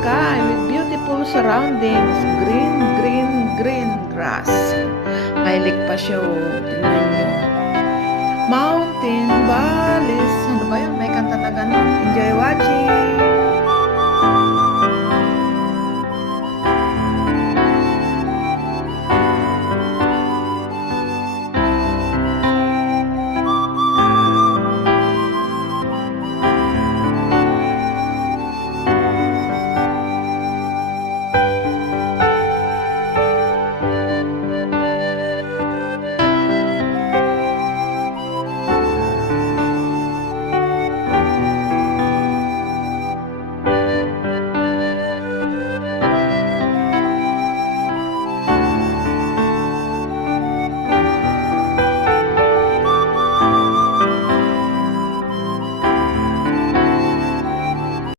sky with beautiful surroundings. Green, green, green grass. May lake pa siya, oh. Tingnan nyo. Mountain valleys. Ano ba yun? May kanta na ganun. Enjoy watching!